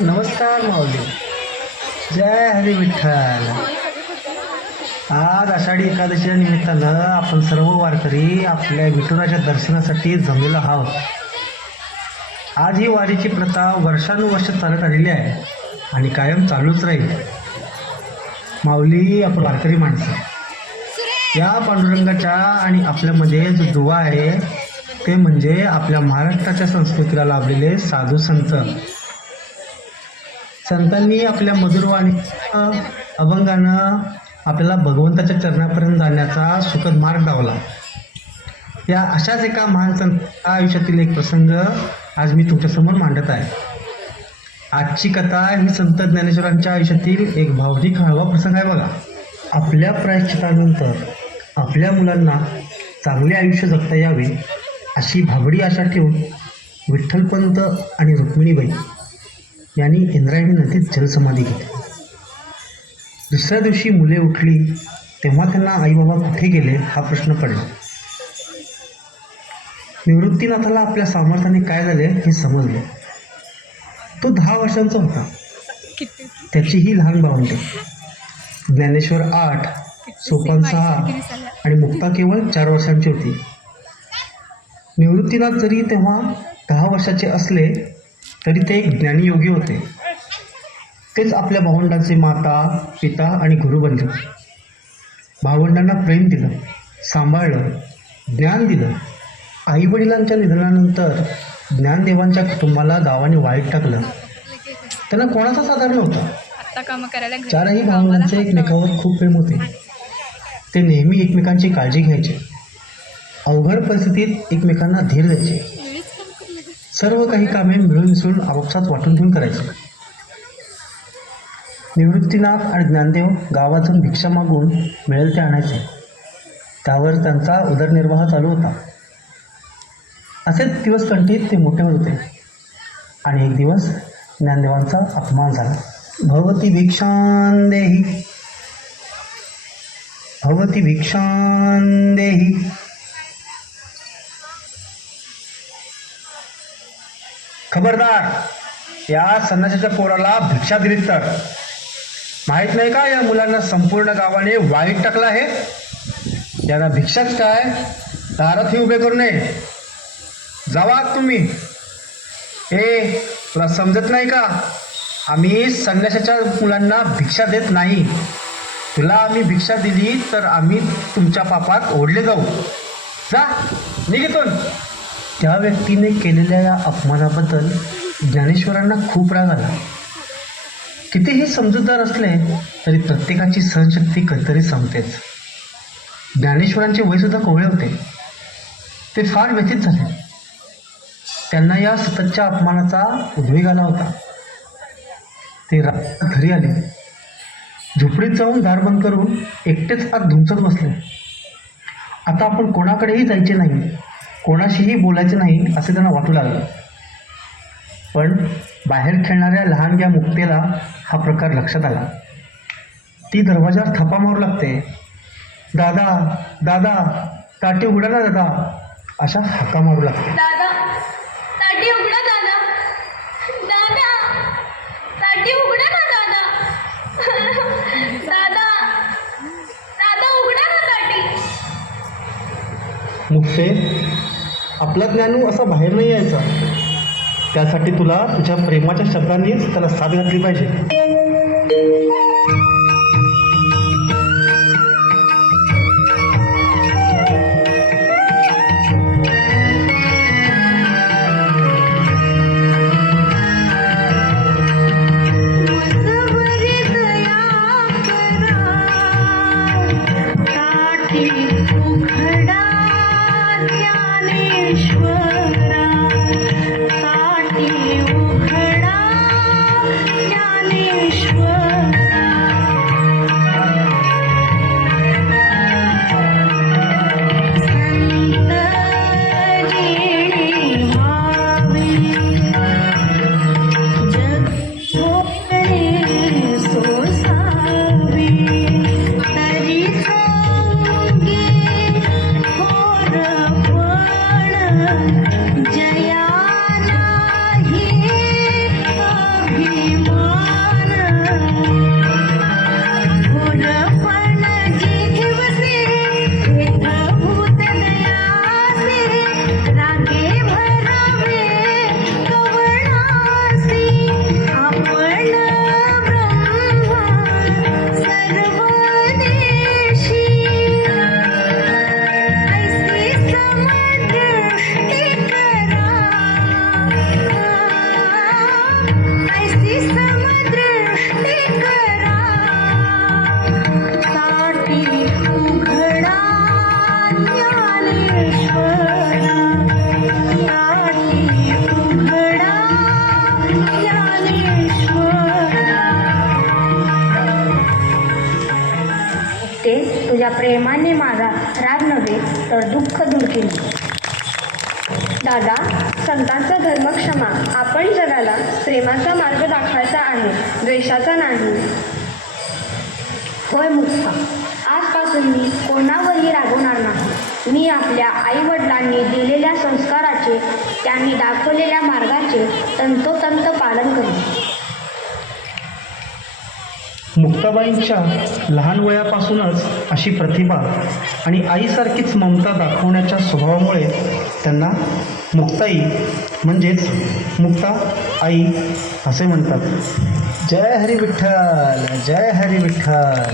नमस्कार माऊली. जय हरी विठ्ठल. आज आषाढी एकादशीच्या निमित्तानं आपण सर्व वारकरी आपल्या विठुराच्या दर्शनासाठी जमलेलो आहोत. आज ही वारीची प्रथा वर्षानुवर्ष चालत आलेली आहे आणि कायम चालूच राहील. माऊली, आपण वारकरी माणसं, या पांडुरंगाच्या आणि आपल्यामध्ये जो दुवा आहे ते म्हणजे आपल्या महाराष्ट्राच्या संस्कृतीला लाभलेले साधू संत. संतांनी आपल्या मधुरवाणी अभंगानं आपल्याला भगवंताच्या चरणापर्यंत जाण्याचा सुखद मार्ग दावला. या अशाच एका महान संतांच्या आयुष्यातील एक प्रसंग आज मी तुमच्यासमोर मांडत आहे. आजची कथा ही संत ज्ञानेश्वरांच्या आयुष्यातील एक भावनिक हळवा प्रसंग आहे. बघा, आपल्या प्रायश्चितानंतर आपल्या मुलांना चांगले आयुष्य जगता यावे अशी भाबडी आशा ठेवून विठ्ठलपंत आणि रुक्मिणीबाई यांनी इंद्रायणी नदीत जलसमाधी घेतली. दुसऱ्या दिवशी मुले उठली तेव्हा त्यांना आईबाबा कुठे गेले हा प्रश्न पडला. निवृत्तीनाथाला आपल्या सामर्थ्याने काय झाले हे समजले. तो 10 वर्षांचा होता. त्याची ही लहान भावंडे ज्ञानेश्वर 8, सोपान 6 आणि मुक्ता केवळ 4 वर्षांची होती. निवृत्तीनाथ जरी तेव्हा 10 वर्षाचे असले तरी ते एक ज्ञानी योगी होते. तेच आपल्या भावंडांचे माता, पिता आणि गुरु बनले. भावंडांना प्रेम दिलं, सांभाळलं, ज्ञान दिलं. आईवडिलांच्या निधनानंतर ज्ञानदेवांच्या कुटुंबाला गावाने वाईट टाकलं. त्यांना कोणाचाच आधार नव्हता. 4ही भावंडांचे एकमेकावर खूप प्रेम होते. ते नेहमी एकमेकांची काळजी घ्यायचे. अवघड परिस्थितीत एकमेकांना धीर द्यायचे. सर्व काही कामे मिळून मिसळून आपापसात वाटून घेऊन करायचे. निवृत्तीनाथ आणि ज्ञानदेव गावातून भिक्षा मागून मिळेल ते आणायचे. त्यावर त्यांचा उदरनिर्वाह चालू होता. असेच दिवस कंठीत ते मोठे होत होते आणि एक दिवस ज्ञानदेवांचा अपमान झाला. भवती भिक्षां देहि, भवती भिक्षां देहि. खबरदार, या संन्यासाच्या पोराला भिक्षा दिलीत तर माहीत नाही का या मुलांना संपूर्ण गावाने वाईट टाकलं आहे. यांना भिक्षाच काय, दारातही उभे करू नये. जावा तुम्ही. तुला समजत नाही का, आम्ही संन्यासाच्या मुलांना भिक्षा देत नाही. तुला आम्ही भिक्षा दिली तर आम्ही तुमच्या पापात ओढले जाऊ. जा निघेतून. त्या व्यक्तीने केलेल्या या अपमानाबद्दल ज्ञानेश्वरांना खूप राग आला. कितीही समजूतदार असले तरी प्रत्येकाची सहनशक्ती कधीतरी संपतेच. ज्ञानेश्वरांचे वयसुद्धा कोवळे होते. ते फार व्यथित झाले. त्यांना या सततच्या अपमानाचा उद्वेग आला होता. ते घरी आले. झोपडीत जाऊन दार बंद करून एकटेच आत धुमसत बसले. आता आपण कोणाकडेही जायचे नाही, कोणाशीही बोलायचे नाही असे त्यांना वाटू लागले. पण बाहेर खेळणाऱ्या लहानग्या मुक्तेला हा प्रकार लक्षात आला. ती दरवाजावर थप्पा मारू लागते. दादा दादा, ताटी उघडा ना दादा, अशा हाका मारू लागते. दादा, ताटी उघडा दादा. दादा, ताटी उघडा ना दादा. दादा, दादा उघडा ना ताटी. मुक्ते, आपला ज्ञानू असा बाहेर नाही यायचा. त्यासाठी तुला तुझ्या प्रेमाच्या शब्दांनीच त्याला साथ घातली पाहिजे. ज्ञानेश्वरा प्रेमाने माझा राग नव्हे तर दुःख दूर केले. दादा, संतांचा धर्म क्षमा. आपण जगाला प्रेमाचा मार्ग दाखवायचा आहे, द्वेषाचा नाही. होय मुक्ता, आजपासून मी कोणावरही रागवणार नाही. मी आपल्या आईवडिलांनी दिलेल्या संस्काराचे, त्यांनी दाखवलेल्या मार्गाचे तंतोतंत पालन करेन. मुक्ताबाईंच्या लहान वयापासूनच अशी प्रतिभा आणि आईसारखीच ममता दाखवण्याच्या स्वभावामुळे त्यांना मुक्ताई म्हणजेच मुक्ता आई असे म्हणतात. जय हरी विठ्ठल, जय हरी विठ्ठल.